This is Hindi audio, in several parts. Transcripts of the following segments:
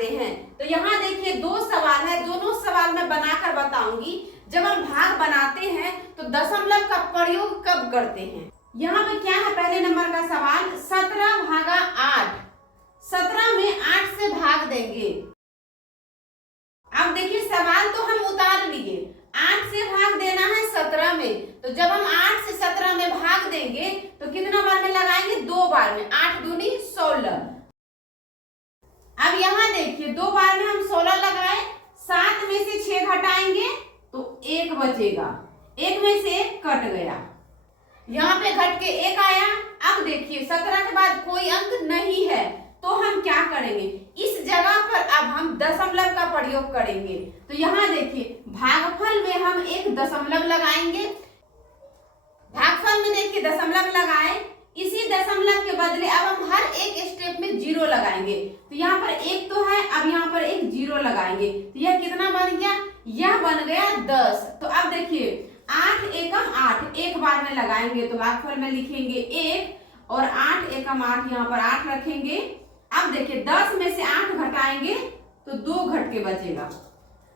बनाते हैं। तो यहाँ देखिए दो सवाल है, दोनों सवाल मैं बनाकर बताऊंगी। जब हम भाग बनाते हैं तो दशमलव का प्रयोग कब करते हैं। यहाँ पे क्या है, पहले नंबर का सवाल 17 भागा 8, 17 में 8 से भाग देंगे। अब देखिए सवाल तो हम उतार लिए, 8 से भाग देना है 17 में, तो जब हम 8 से 17 में भाग देंगे तो कितना बार में लगाएंगे, 2 बार में, 8 दूनी 16। अब यहाँ देखिए 2 बार में हम 16 लगाए, 7 में से 6 घटाएंगे तो 1 बचेगा, 1 में से 1 कट गया, यहाँ पे घट के 1 आया। अब देखिए 17 के बाद कोई अंक नहीं है तो हम क्या करेंगे, इस जगह पर अब हम दशमलव का प्रयोग करेंगे। तो यहाँ देखिए भागफल में हम एक दशमलव लगाएंगे, भागफल में देखिए दशमलव लगाए, इसी दशमलव के बदले अब हम हर एक स्टेप में 0 लगाएंगे। तो यहाँ पर 1 तो है, अब यहाँ पर एक 0 लगाएंगे, तो यह कितना बन गया, यह बन गया 10। तो अब देखिए 8 एकम 8 एक बार में लगाएंगे तो भागफल में लिखेंगे 1 और 8 एकम 8 यहाँ पर 8 रखेंगे। अब देखिए 10 में से 8 घटाएंगे तो 2 घट के बचेगा,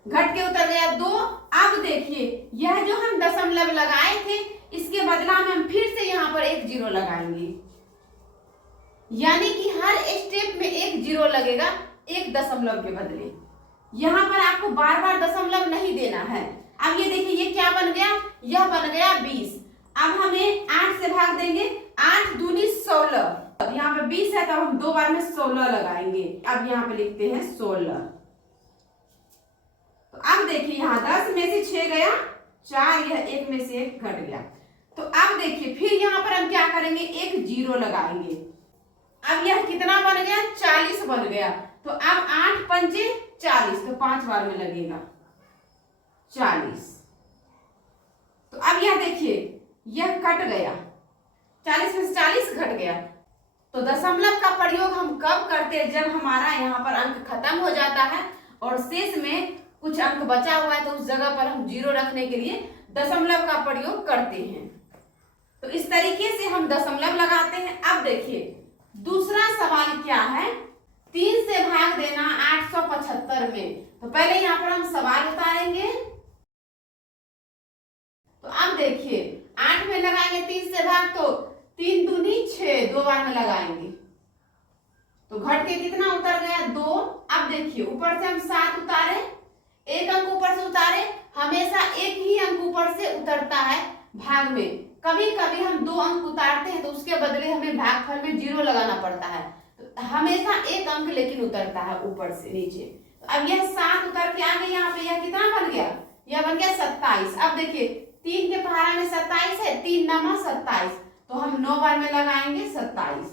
घट के उतर गया 2। अब देखिए यह जो हम दशमलव लगाए थे इसके बदला में हम फिर से यहाँ पर एक 0 लगाएंगे, यानी कि हर स्टेप में एक 0 लगेगा एक दशमलव के बदले। यहाँ पर आपको बार बार दशमलव नहीं देना है। अब ये देखिए ये क्या बन गया, यह बन गया 20। अब हमें 8 से भाग देंगे, 8 दूनी 16, यहाँ पे 20 है तो हम 2 बार में 16 लगाएंगे। अब यहाँ पे लिखते हैं 16। तो अब देखिए यहाँ 10 में से 6 गया 4, यह 1 में से 1 घट गया। तो अब देखिए फिर यहाँ पर हम क्या करेंगे, एक 0 लगाएंगे। अब यह कितना बन गया, 40 बन गया। तो अब 8 पंचे 40, तो 5 बार में लगेगा 40। तो अब यह देखिए यह कट गया, 40 में से 40 घट गया। तो दशमलव का प्रयोग हम कब करते हैं, जब हमारा यहाँ पर अंक खत्म हो जाता है और शेष में कुछ अंक बचा हुआ है तो उस जगह पर हम 0 रखने के लिए दशमलव का प्रयोग करते हैं। तो इस तरीके से हम दशमलव लगाते हैं। अब देखिए दूसरा सवाल क्या है, 3 से भाग देना 875 में। तो पहले यहाँ पर हम सवाल उतारेंगे। तो अब देखिए 8 में लगाएंगे 3 से भाग, तो 3 दूनी 6, 2 बार में लगाएंगे तो घट के कितना उतर गया, 2। अब देखिए ऊपर से हम 7 उतारे, एक अंक ऊपर से उतारे, हमेशा एक ही अंक ऊपर से उतरता है भाग में। कभी कभी हम 2 अंक उतारते हैं तो उसके बदले हमें भागफल में 0 लगाना पड़ता है, तो हमेशा एक अंक लेकिन उतरता है ऊपर से नीचे। तो अब यह 7 उतर के आ गया, यहाँ पे यह कितना बन गया, यह बन गया 27। अब देखिए 3 के पहाड़ा में 27 है, 3 नमा 27, तो हम 9 बार में लगाएंगे 27।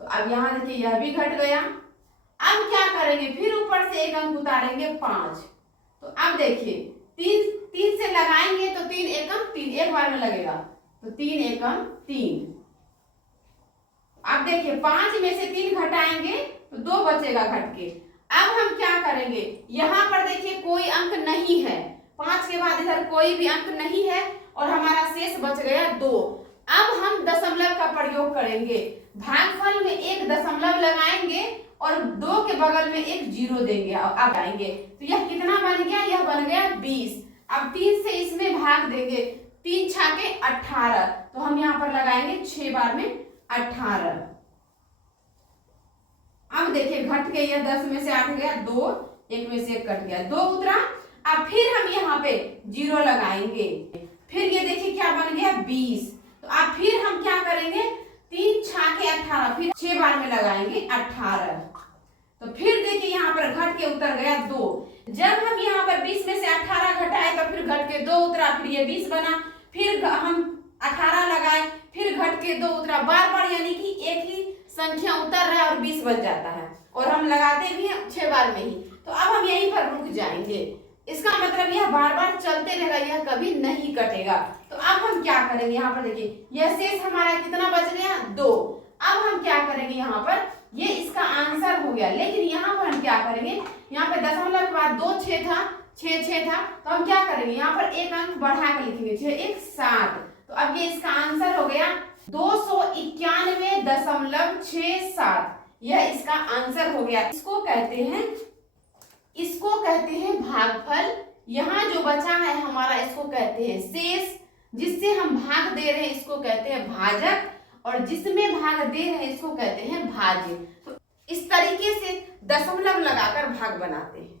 तो अब यहाँ देखिए यह भी घट गया। अब क्या करेंगे, फिर ऊपर से एक अंक उतारेंगे 5। तो अब देखिए 3 से लगाएंगे तो 3 एकम 3, एक बार में लगेगा, तो 3 एकम 3। अब देखिए 5 में से 3 घटाएंगे तो 2 बचेगा घट के। अब हम क्या करेंगे, यहाँ पर देखिए कोई अंक नहीं है, 5 के बाद इधर कोई भी अंक नहीं है और हमारा शेष बच गया 2। अब हम दशमलव का प्रयोग करेंगे, भागफल में एक दशमलव लगाएंगे और 2 के बगल में एक 0 देंगे। अब आएंगे तो यह कितना बन गया, यह बन गया 20। अब 3 से इसमें भाग देंगे, 3 छाके 18, तो हम यहाँ पर लगाएंगे 6 बार में 18। अब देखिए घट के यह 10 में से 8 गया 2, 1 में से 1 कट गया, 2 उतरा। अब फिर हम यहाँ पे 0 लगाएंगे, फिर ये देखिए क्या बन गया 20। तो अब फिर हम क्या करेंगे, 3 छाके 18, फिर 6 बार में लगाएंगे 18। तो फिर देखिए यहाँ पर घट के उतर गया 2। जब हम यहाँ पर 20 में से 18 घटाए तो फिर घट के 2 उतरा, फिर ये 20 बना, फिर हम 18 लगाए, फिर घट के 2 उतरा, बार बार यानी कि एक ही संख्या उतर रहा है और 20 बन जाता है, और हम लगाते भी हैं 6 बार में ही। तो अब हम यहीं पर रुक जाएंगे, इसका मतलब यह बार बार चलते रहेगा, यह कभी नहीं कटेगा। तो अब हम क्या करेंगे, यहाँ पर देखिए यह शेष हमारा कितना बच गया 2। अब हम क्या करेंगे, यहाँ पर ये इसका आंसर हो गया, लेकिन यहाँ पर हम क्या करेंगे, यहाँ पे दशमलव के बाद 2 6 था, 6 6 था, तो हम क्या करेंगे, यहाँ पर एक अंक बढ़ा के लिखेंगे, 6 1 7। तो अब ये इसका आंसर हो गया 291.67। यह इसका आंसर हो गया। इसको कहते हैं भागफल। यहाँ जो बचा है हमारा इसको कहते हैं शेष। जिससे हम भाग दे रहे हैं इसको कहते हैं भाजक, और जिसमें भाग दे रहे हैं इसको कहते हैं भाज्य। तो इस तरीके से दशमलव लगाकर भाग बनाते हैं।